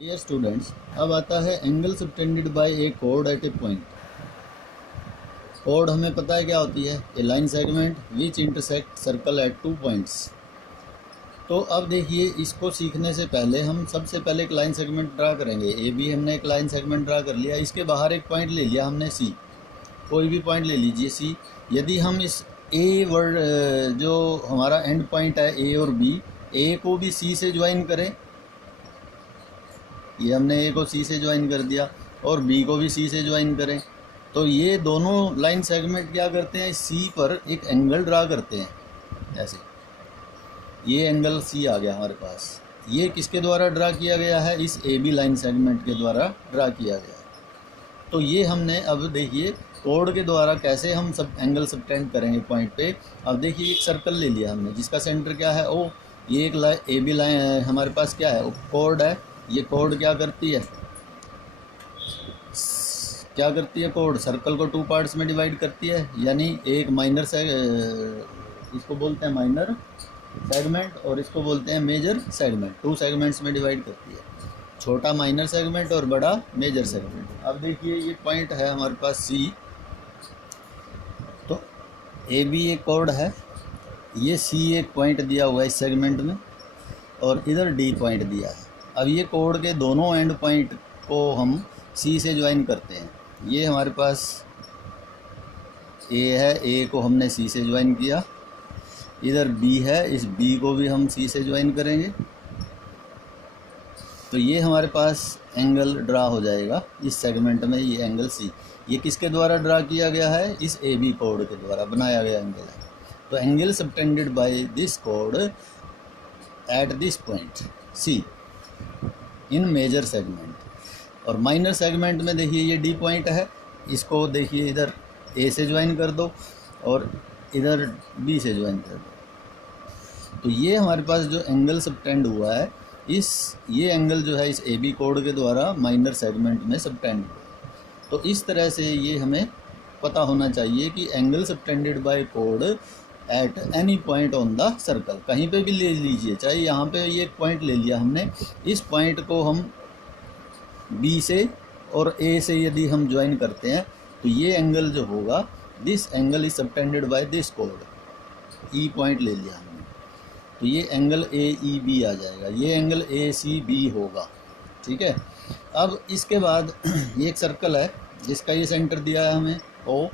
Dear students, अब आता है एंगल सबटेंडेड बाय ए कोड एट ए पॉइंट। कोड हमें पता है क्या होती है, a line segment which intersect circle at two points. तो अब देखिए, इसको सीखने से पहले हम सबसे पहले एक लाइन सेगमेंट ड्रा करेंगे। ए बी हमने एक लाइन सेगमेंट ड्रा कर लिया, इसके बाहर एक पॉइंट ले लिया हमने सी। कोई भी पॉइंट ले लीजिए सी। यदि हम इस ए वर्ड जो हमारा एंड पॉइंट है ए और बी, ए को भी सी से ज्वाइन करें, ये हमने ए को सी से ज्वाइन कर दिया और बी को भी सी से ज्वाइन करें, तो ये दोनों लाइन सेगमेंट क्या करते हैं, सी पर एक एंगल ड्रा करते हैं। ऐसे ये एंगल सी आ गया हमारे पास। ये किसके द्वारा ड्रा किया गया है, इस ए बी लाइन सेगमेंट के द्वारा ड्रा किया गया है। तो ये हमने अब देखिए कोड के द्वारा कैसे हम सब एंगल सबटेंड करेंगे पॉइंट पे। अब देखिए एक सर्कल ले लिया हमने जिसका सेंटर क्या है ओ। ये एक ए बी लाइन हमारे पास क्या है, कोड है। ये कोड क्या करती है, कोड सर्कल को टू पार्ट्स में डिवाइड करती है। यानी एक माइनर इसको बोलते हैं माइनर सेगमेंट और इसको बोलते हैं मेजर सेगमेंट। टू सेगमेंट्स में डिवाइड करती है, छोटा माइनर सेगमेंट और बड़ा मेजर सेगमेंट। अब देखिए ये पॉइंट है हमारे पास सी, तो ए बी एक कोड है, ये सी एक पॉइंट दिया हुआ है इस सेगमेंट में और इधर डी पॉइंट दिया है। अब ये कोड के दोनों एंड पॉइंट को हम सी से ज्वाइन करते हैं। ये हमारे पास ए है, ए को हमने सी से ज्वाइन किया। इधर बी है, इस बी को भी हम सी से ज्वाइन करेंगे। तो ये हमारे पास एंगल ड्रा हो जाएगा इस सेगमेंट में। ये एंगल सी, ये किसके द्वारा ड्रा किया गया है, इस ए बी कोड के द्वारा बनाया गया एंगल है। तो एंगल सबटेंडेड बाय दिस कोड at this point C in major segment. और माइनर सेगमेंट में देखिए ये डी पॉइंट है, इसको देखिए इधर ए से ज्वाइन कर दो और इधर बी से ज्वाइन कर दो। तो ये हमारे पास जो एंगल सबटेंड हुआ है, ये एंगल जो है इस ए बी कोड के द्वारा माइनर सेगमेंट में सबटेंड हुआ। तो इस तरह से ये हमें पता होना चाहिए कि angle subtended bye code at any point on the circle, कहीं पे भी ले लीजिए, चाहे यहाँ पे ये एक पॉइंट ले लिया हमने, इस पॉइंट को हम बी से और ए से यदि हम ज्वाइन करते हैं तो ये एंगल जो होगा, this angle is subtended by this code. E point ले लिया हमने, तो ये एंगल ए ई बी आ जाएगा, ये एंगल ए सी बी होगा। ठीक है। अब इसके बाद ये एक सर्कल है जिसका ये सेंटर दिया है हमें ओ।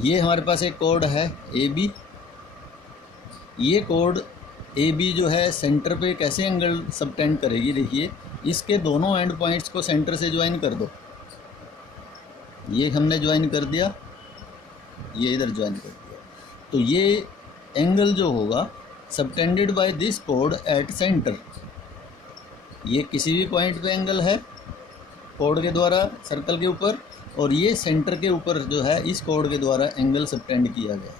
ये हमारे पास एक कोड है ए बी। ये कोड ए बी जो है सेंटर पे कैसे एंगल सबटेंड करेगी, देखिए इसके दोनों एंड पॉइंट्स को सेंटर से ज्वाइन कर दो। ये हमने ज्वाइन कर दिया, ये इधर ज्वाइन कर दिया। तो ये एंगल जो होगा सबटेंडेड बाय दिस कोड एट सेंटर, ये किसी भी पॉइंट पे एंगल है कोड के द्वारा सर्कल के ऊपर, और ये सेंटर के ऊपर जो है इस कोड के द्वारा एंगल सबटेंड किया गया है।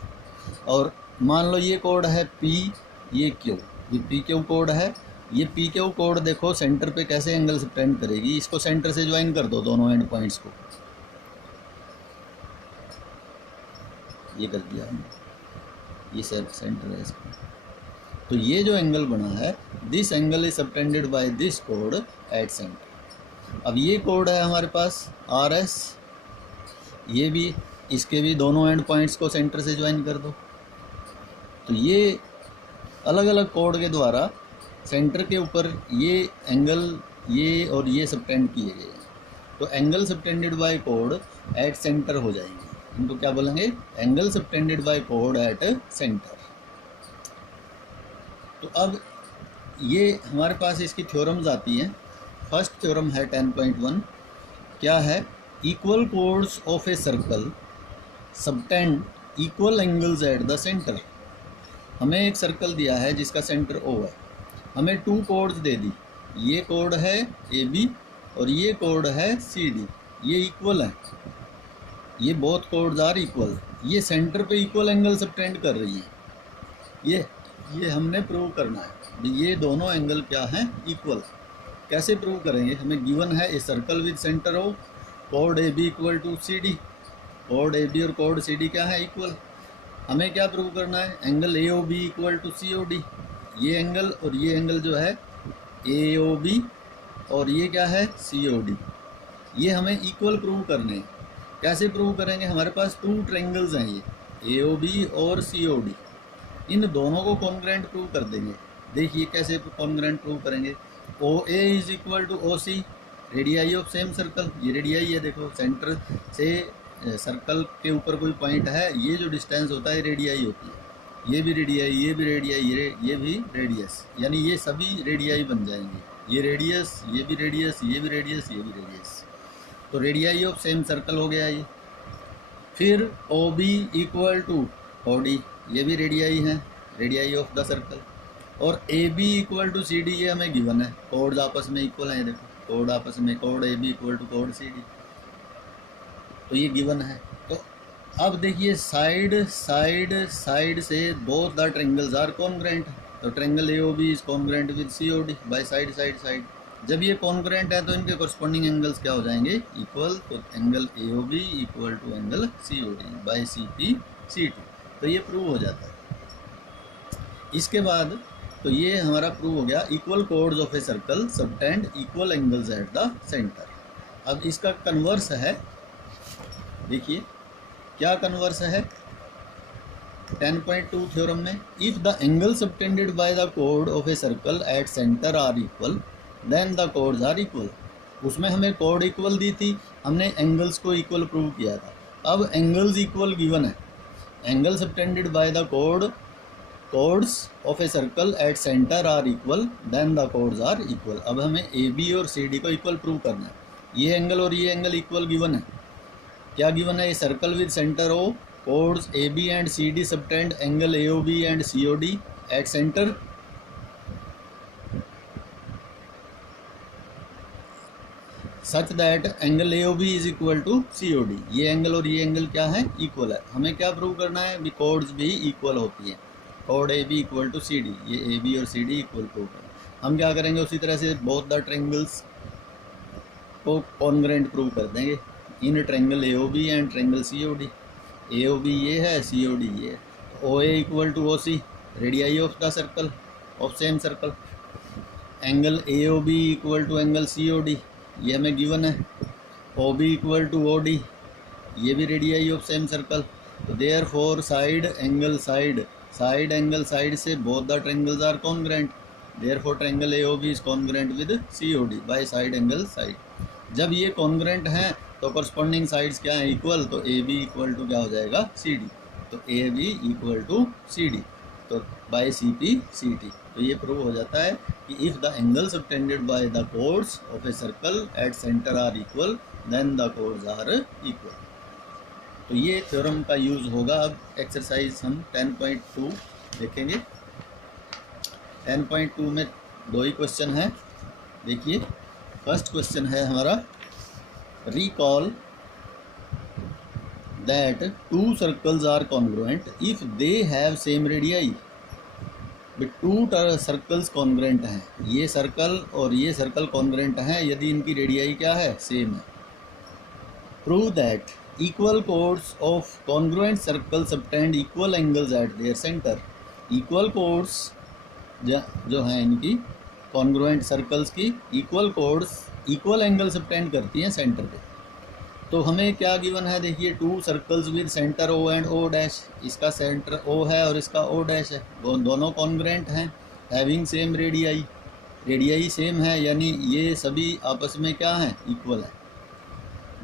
और मान लो ये कोड है पी, ये क्यू, ये पी क्यू कोड है। ये पी क्यू कोड देखो सेंटर पे कैसे एंगल सबटेंड करेगी, इसको सेंटर से ज्वाइन कर दो दोनों एंड पॉइंट्स को। ये कर दिया हमने, ये सेंटर है इसका। तो ये जो एंगल बना है, this angle is subtended by this कोड एट सेंटर। अब ये कोड है हमारे पास आर एस, ये भी, इसके भी दोनों एंड पॉइंट्स को सेंटर से ज्वाइन कर दो। तो ये अलग अलग कोड के द्वारा सेंटर के ऊपर ये एंगल, ये और ये सबटेंड किए गए हैं। तो angle subtended bye code at centre हो जाएंगे। इनको क्या बोलेंगे, angle subtended bye code at centre. तो अब ये हमारे पास इसकी थ्योरम्स आती हैं। फर्स्ट थ्योरम है 10.1, क्या है, equal chords of a circle subtend equal angles at the centre. हमें एक सर्कल दिया है जिसका सेंटर ओ है, हमें टू कोड्स दे दी, ये कोड है ए बी और ये कोड है सी डी, ये इक्वल है, ये बोथ कोड्स आर इक्वल, ये सेंटर पे इक्वल एंगल सबटेंड कर रही है। ये हमने प्रूव करना है, ये दोनों एंगल क्या हैं, इक्वल। कैसे प्रूव करेंगे, हमें गिवन है a circle with centre O, कोड A B equal to C D, कोड ए बी और कोड सी डी क्या है, इक्वल। हमें क्या प्रूव करना है, angle A O B equal to C O D. ये एंगल और ये एंगल जो है AOB और ये क्या है COD, ये हमें इक्वल प्रूव करने हैं। कैसे प्रूव करेंगे? हमारे पास टू ट्रायंगल्स हैं, ये AOB और COD, इन दोनों को कॉन्ग्रेंट प्रूव कर देंगे। देखिए कैसे कॉन्ग्रेंट प्रूव करेंगे। OA is equal to OC, radii of same circle, ये रेडियाई है, देखो सेंटर से सर्कल के ऊपर कोई पॉइंट है, ये जो डिस्टेंस होता है रेडियाई होती है, ये भी रेडियाई, ये भी रेडियाई, ये भी रेडियस, यानी ये सभी रेडियाई बन जाएंगे, ये रेडियस, ये भी रेडियस, ये भी रेडियस, ये भी रेडियस, तो रेडियाई ऑफ सेम सर्कल हो गया ये। फिर OB इक्वल टू OD, ये भी रेडियाई है, रेडियाई ऑफ द सर्कल, और AB इक्वल टू CD, ये हमें गिवन है, कोड्स आपस में इक्वल हैं, देखो कोड आपस में, कोड AB इक्वल टू कोड CD, तो ये गिवन है। तो अब देखिए साइड साइड साइड से both the triangles are congruent, तो triangle AOB is congruent with COD by side side side. जब ये कॉन्ग्रेंट है तो इनके कॉरस्पॉन्डिंग एंगल्स क्या हो जाएंगे? इक्वल, तो angle AOB equal to angle COD by CP C2, तो ये प्रूव हो जाता है। इसके बाद तो ये हमारा प्रूव हो गया equal chords of a circle subtend equal angles at the centre. अब इसका कन्वर्स है, देखिए क्या कन्वर्स है 10.2 थ्योरम में, if the angle subtended by the कोड of a circle at centre are equal then the chords are equal. उसमें हमें कोड इक्वल दी थी, हमने एंगल्स को इक्वल प्रूव किया था। अब एंगल्स इक्वल गिवन है, angle subtended by the chords of a circle at centre are equal then the chords are equal. अब हमें AB और CD को इक्वल प्रूव करना है। ये एंगल और ये एंगल इक्वल गिवन है, क्या गिवन है? A circle with centre O, chords AB and CD subtend angle AOB and COD at centre, such that angle AOB is equal to COD। ये angle और ये एंगल क्या है? इक्वल है। हमें क्या प्रूव करना है? भी कोड्स भी इक्वल होती है, कोड AB इक्वल टू CD, ये AB और CD इक्वल प्रूव करना। हम क्या करेंगे? उसी तरह से बोथ द ट्रायंगल्स को कॉन्ग्रेंट प्रूव कर देंगे in triangle AOB and triangle COD। AOB ये है, COD ये है। OA equal to OC, radii of the circle of same circle, angle AOB equal to angle COD, ये हमें गिवन है। OB इक्वल टू OD, ये भी रेडियाई ऑफ सेम सर्कल, तो therefore side angle side से both the triangles are congruent, therefore triangle AOB is congruent with COD by side angle side. जब ये congruent हैं तो corresponding sides क्या है? इक्वल, तो AB इक्वल टू क्या हो जाएगा? CD, तो AB इक्वल टू CD, तो बाय CP CT। तो ये प्रूव हो जाता है कि if the angle subtended by the chords of a circle at centre are equal then the chords are equal. तो ये थ्योरम का यूज़ होगा। अब एक्सरसाइज हम 10.2 देखेंगे। 10.2 में दो ही क्वेश्चन है, देखिए। फर्स्ट क्वेश्चन है हमारा, recall that two circles are congruent if they have same radii. Two circles congruent हैं, ये सर्कल और ये सर्कल कॉन्ग्रुएंट हैं यदि इनकी रेडियाई क्या है? सेम है। Prove that equal chords of congruent circle subtend equal angles eight there centre. Equal codes जो हैं इनकी कॉन्ग्रुएंट सर्कल्स की equal codes equal angle subtend करती हैं सेंटर पे। तो हमें क्या गिवन है? देखिए to circles with centre O and O dash, इसका सेंटर O है और इसका O डैश है, दोनों कॉन्ग्रुएंट हैं, हैविंग सेम रेडियाई सेम है, यानी ये सभी आपस में क्या हैं? इक्वल है।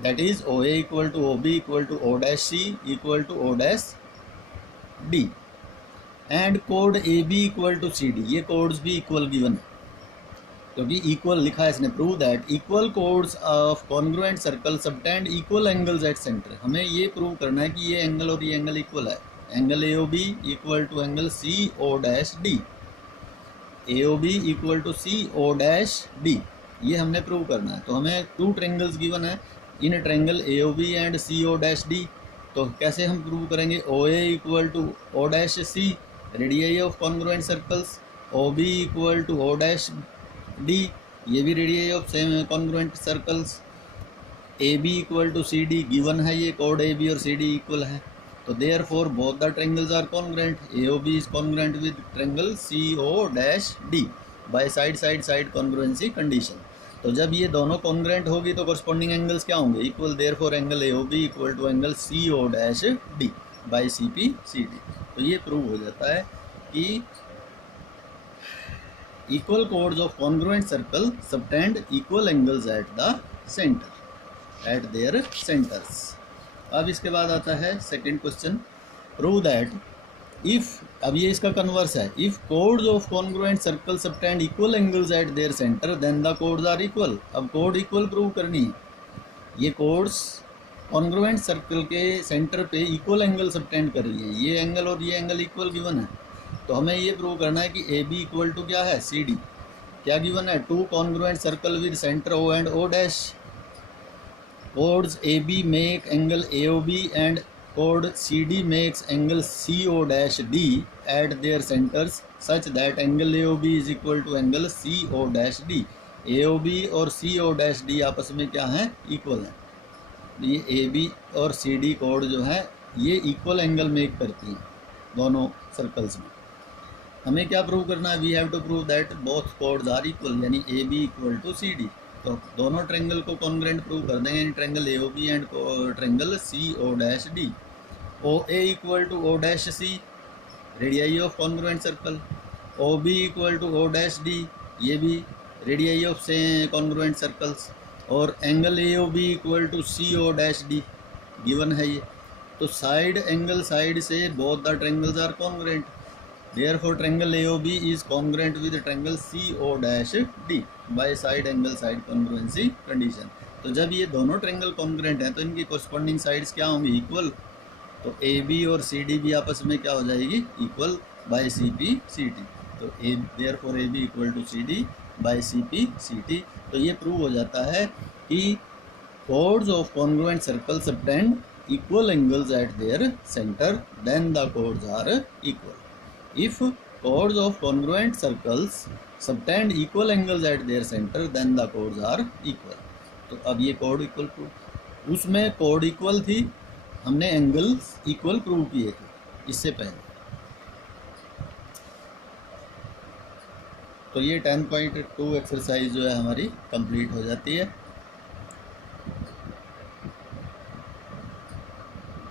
That is OA equal to OB equal to O dash C equal to O dash D and कोड AB इक्वल टू CD, ये कोड्स भी इक्वल गिवन है क्योंकि इक्वल लिखा है इसने। Prove that equal chords of congruent circle subtend equal angles at centre. हमें ये प्रूव करना है कि ये एंगल और ये एंगल इक्वल है। Angle AOB equal to angle CO dash D, AOB equal to CO dash D, ये हमने प्रूव करना है। तो हमें टू ट्रायंगल्स गिवन है in triangle AOB and CO dash D। तो कैसे हम प्रूव करेंगे? OA equal to O dash C, radii of congruent circles, OB equal to O dash D, ये भी radii of same congruent circles, AB equal to CD given है, ये कोड AB और CD इक्वल है। तो therefore both the triangles are congruent, AOB is congruent with triangle CO dash D by side side side congruency condition. तो जब ये दोनों कॉन्ग्रुएंट होगी तो कॉरस्पॉन्डिंग एंगल्स क्या होंगे, equal, therefore angle AOB equal to angle CO dash D by CP CD। तो ये प्रूव हो जाता है कि equal chords of congruent circle subtend equal angles at the center, at their centers। अब इसके बाद आता है second question, prove that if, अब ये इसका कन्वर्स है, if chords of congruent circle subtend equal angles at their center then the chords are equal। अब chord इक्वल प्रूव करनी है, ये chords कॉन्ग्रुएंट सर्कल के सेंटर पे इक्वल एंगल सबटेंड कर रही है, ये एंगल और ये एंगल इक्वल गिवन है। तो हमें ये प्रूव करना है कि AB इक्वल टू क्या है, CD। क्या गिवन है, two congruent circle with centre O and O dash, chords AB make angle AOB and कोड CD makes angle CO dash D at their centres such that angle AOB is equal to angle CO dash D। AOB और CO dash D आपस में क्या है, equal है। ये AB और CD code जो है ये इक्वल एंगल मेक करती हैं दोनों सर्कल्स में। हमें क्या प्रूव करना है, we have to prove that both chords are equal, यानी AB इक्वल टू CD। तो दोनों ट्रेंगल को कॉन्ग्रुएंट प्रूव कर देंगे, यानी triangle AOB and triangle CO dash D। OA equal to O dash C, radii of congruent circle. OB equal to O dash D, ये भी radii of same congruent circles. और angle AOB equal to CO dash D given है ये। तो side angle side से both the triangles are congruent, therefore triangle AOB is congruent with triangle CO dash D by side angle side congruency condition. तो जब ये दोनों triangle congruent हैं तो इनकी कॉरस्पॉन्डिंग साइड्स क्या होंगी, इक्वल। तो AB और CD भी आपस में क्या हो जाएगी, इक्वल बाय CP CT। तो therefore AB equal to CD by CP CT। तो ये प्रूव हो जाता है कि chords of congruent circle subtend equal angles at their center then the chords are equal। If chords of congruent circles subtend equal angles at their center then the chords are equal। तो अब ये chord equal prove, उसमें chord equal थी, हमने angles equal prove किए थे इससे पहले। तो ये 10.2 एक्सरसाइज जो है हमारी कंप्लीट हो जाती है।